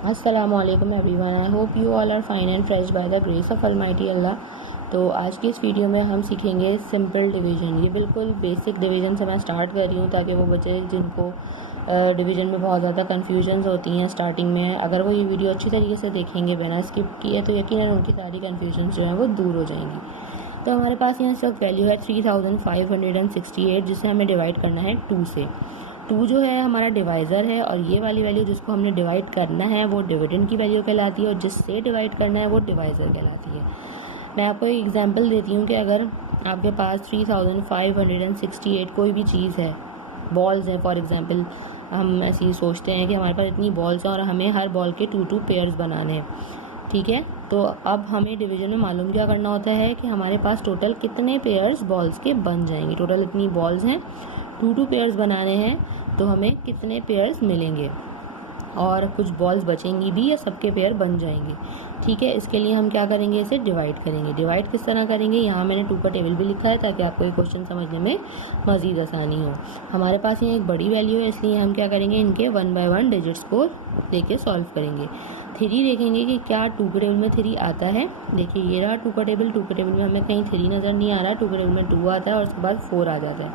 अस्सलामुअलैकुम everyone, I hope you all are fine and fresh by the grace of almighty Allah. तो आज की इस वीडियो में हम सीखेंगे सिंपल डिवीज़न। ये बिल्कुल बेसिक डिवीज़न से मैं स्टार्ट कर रही हूँ ताकि वो बच्चे जिनको डिवीज़न में बहुत ज़्यादा कन्फ्यूजन्स होती हैं स्टार्टिंग में, अगर वो ये वीडियो अच्छी तरीके से देखेंगे बिना स्किप किए तो यकीनन उनकी सारी कन्फ्यूजन्स जो हैं वो दूर हो जाएंगी। तो हमारे पास यहाँ इस वक्त वैल्यू है 3568, जिसे हमें डिवाइड करना है 2 से। 2 जो है हमारा डिवाइज़र है और ये वाली वैल्यू जिसको हमने डिवाइड करना है वो डिविडेंड की वैल्यू कहलाती है और जिससे डिवाइड करना है वो डिवाइज़र कहलाती है। मैं आपको एक एग्जांपल देती हूँ कि अगर आपके पास 3568 कोई भी चीज़ है, बॉल्स हैं फॉर एग्जांपल, हम ऐसे ही सोचते हैं कि हमारे पास इतनी बॉल्स हैं और हमें हर बॉल के 2 पेयर्स बनाने हैं, ठीक है। तो अब हमें डिवीज़न में मालूम क्या करना होता है कि हमारे पास टोटल कितने पेयर्स बॉल्स के बन जाएंगे। टोटल इतनी बॉल्स हैं, 2 पेयर्स बनाने हैं तो हमें कितने पेयर्स मिलेंगे और कुछ बॉल्स बचेंगी भी या सबके पेयर बन जाएंगे, ठीक है। इसके लिए हम क्या करेंगे, इसे डिवाइड करेंगे। डिवाइड किस तरह करेंगे, यहाँ मैंने 2 का टेबल भी लिखा है ताकि आपको ये क्वेश्चन समझने में मज़ीद आसानी हो। हमारे पास यहाँ एक बड़ी वैल्यू है इसलिए हम क्या करेंगे, इनके 1 बाय 1 डिजिट्स को लेके सॉल्व करेंगे। 3 देखेंगे कि क्या 2 के टेबल में 3 आता है। देखिए ये रहा 2 का टेबल, 2 के टेबल में हमें कहीं 3 नज़र नहीं आ रहा, 2 के टेबल में 2 आता है और उसके बाद 4 आ जाता है।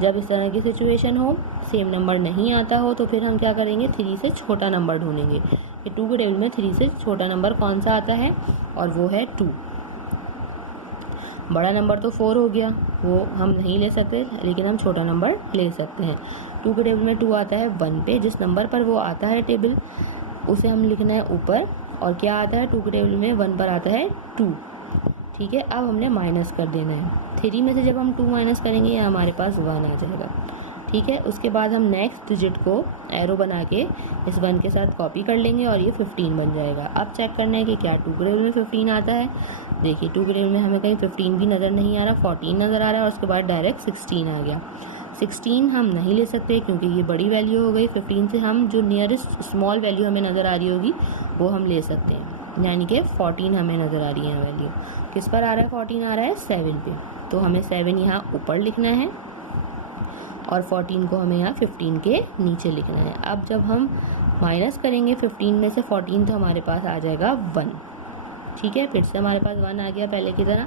जब इस तरह की सिचुएशन हो, सेम नंबर नहीं आता हो, तो फिर हम क्या करेंगे, 3 से छोटा नंबर ढूंढेंगे कि 2 के टेबल में 3 से छोटा नंबर कौन सा आता है, और वो है 2। बड़ा नंबर तो 4 हो गया, वो हम नहीं ले सकते, लेकिन हम छोटा नंबर ले सकते हैं। 2 के टेबल में 2 आता है 1 पे, जिस नंबर पर वो आता है टेबल उसे हम लिखना है ऊपर, और क्या आता है 2 के टेबल में 1 पर आता है 2, ठीक है। अब हमने माइनस कर देना है, 3 में से जब हम 2 माइनस करेंगे या हमारे पास 1 आ जाएगा, ठीक है। उसके बाद हम नेक्स्ट डिजिट को एरो बना के इस 1 के साथ कॉपी कर लेंगे और ये 15 बन जाएगा। अब चेक करना है कि क्या 2 के टेबल में 15 आता है। देखिए 2 के टेबल में हमें कहीं 15 भी नज़र नहीं आ रहा, 14 नज़र आ रहा है और उसके बाद डायरेक्ट 16 आ गया। 16 हम नहीं ले सकते क्योंकि ये बड़ी वैल्यू हो गई। 15 से हम जो नियरेस्ट स्मॉल वैल्यू हमें नज़र आ रही होगी वो हम ले सकते हैं, यानी कि 14 हमें नज़र आ रही है वैल्यू। किस पर आ रहा है 14? आ रहा है 7 पे, तो हमें 7 यहाँ ऊपर लिखना है और 14 को हमें यहाँ 15 के नीचे लिखना है। अब जब हम माइनस करेंगे 15 में से 14 तो हमारे पास आ जाएगा 1, ठीक है। फिर से हमारे पास 1 आ गया पहले की तरह।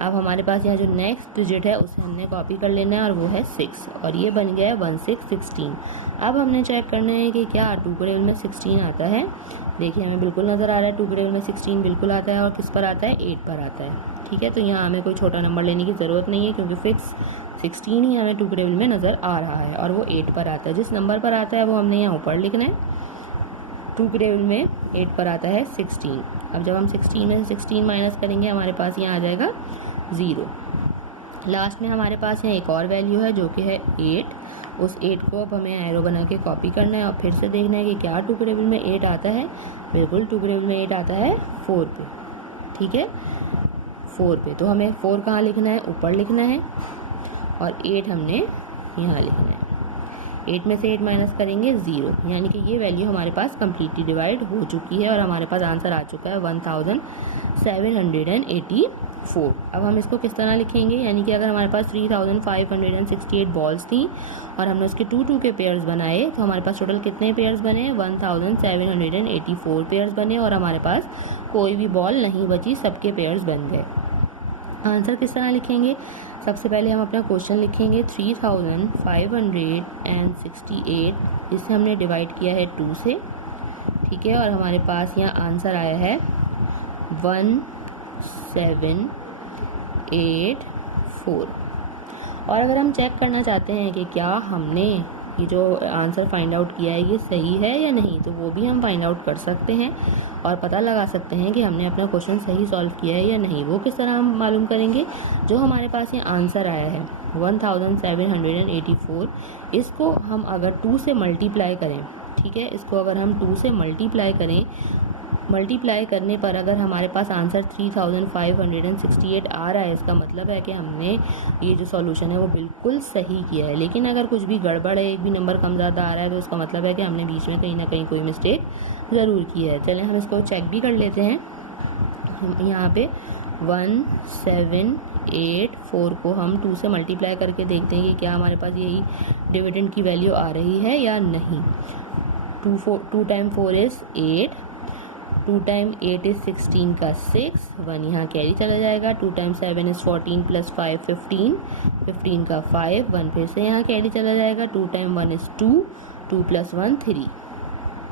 अब हमारे पास यहाँ जो नेक्स्ट डिजिट है उसे हमने कॉपी कर लेना है और वो है 6, और ये बन गया है 1 6 16। अब हमने चेक करना है कि क्या 2 के टेबल में 16 आता है। देखिए हमें बिल्कुल नज़र आ रहा है 2 के टेबल में 16 बिल्कुल आता है, और किस पर आता है, 8 पर आता है, ठीक है। तो यहाँ हमें कोई छोटा नंबर लेने की ज़रूरत नहीं है क्योंकि फिक्स 16 ही हमें 2 के टेबल में नज़र आ रहा है और वो 8 पर आता है। जिस नंबर पर आता है वो हमने यहाँ ऊपर लिखना है। 2 के टेबल में 8 पर आता है 16। अब जब हम 16 में से 16 माइनस करेंगे हमारे पास यहाँ आ जाएगा 0। लास्ट में हमारे पास यहाँ एक और वैल्यू है जो कि है 8। उस 8 को अब हमें एरो बना के कॉपी करना है और फिर से देखना है कि क्या 2 के टेबल में 8 आता है। बिल्कुल 2 के टेबल में 8 आता है 4 पे, ठीक है, 4 पे। तो हमें 4 कहाँ लिखना है, ऊपर लिखना है, और 8 हमने यहाँ लिखना है। 8 में से 8 माइनस करेंगे 0, यानी कि ये वैल्यू हमारे पास कम्प्लीटली डिवाइड हो चुकी है और हमारे पास आंसर आ चुका है 1784। अब हम इसको किस तरह लिखेंगे, यानी कि अगर हमारे पास 3568 बॉल्स थी और हमने उसके 2 के पेयर्स बनाए तो हमारे पास टोटल कितने पेयर्स बने, 1784 पेयर्स बने और हमारे पास कोई भी बॉल नहीं बची, सबके पेयर्स बन गए। आंसर किस तरह लिखेंगे, सबसे पहले हम अपना क्वेश्चन लिखेंगे 3568 जिसे हमने डिवाइड किया है 2 से, ठीक है। और हमारे पास यहाँ आंसर आया है 1784। और अगर हम चेक करना चाहते हैं कि क्या हमने ये जो आंसर फाइंड आउट किया है ये सही है या नहीं, तो वो भी हम फाइंड आउट कर सकते हैं और पता लगा सकते हैं कि हमने अपना क्वेश्चन सही सॉल्व किया है या नहीं। वो किस तरह हम मालूम करेंगे, जो हमारे पास ये आंसर आया है 1784, इसको हम अगर 2 से मल्टीप्लाई करें, ठीक है, इसको अगर हम 2 से मल्टीप्लाई करें, मल्टीप्लाई करने पर अगर हमारे पास आंसर 3568 आ रहा है, इसका मतलब है कि हमने ये जो सॉल्यूशन है वो बिल्कुल सही किया है। लेकिन अगर कुछ भी गड़बड़ है, एक भी नंबर कम ज़्यादा आ रहा है, तो इसका मतलब है कि हमने बीच में कहीं ना कहीं कोई मिस्टेक ज़रूर की है। चलें हम इसको चेक भी कर लेते हैं। यहाँ पे 1784 को हम 2 से मल्टीप्लाई करके देखते हैं कि क्या हमारे पास यही डिविडेंड की वैल्यू आ रही है या नहीं। Two time 4 is 8, 2 time 8 is 16 का 6, 1 यहाँ कैरी चला जाएगा। 2 टाइम 7 इज़ 14 प्लस 5 15, 15 का 5, 1 फिर से यहाँ कैरी चला जाएगा। 2 टाइम 1 इज़ 2, 2 प्लस 1 3,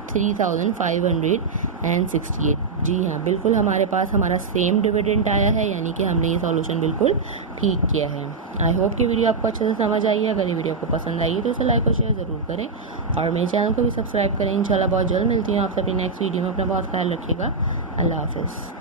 3568। जी हाँ, बिल्कुल हमारे पास हमारा सेम डिविडेंड आया है, यानी कि हमने ये सॉल्यूशन बिल्कुल ठीक किया है। आई होप कि वीडियो आपको अच्छे से समझ आई है। अगर ये वीडियो आपको पसंद आई है तो उसे लाइक और शेयर ज़रूर करें और मेरे चैनल को भी सब्सक्राइब करें। इंशाल्लाह बहुत जल्द मिलती हूँ आप सभी नेक्स्ट वीडियो में। अपना बहुत ख्याल रखिएगा। अल्लाह हाफिज़।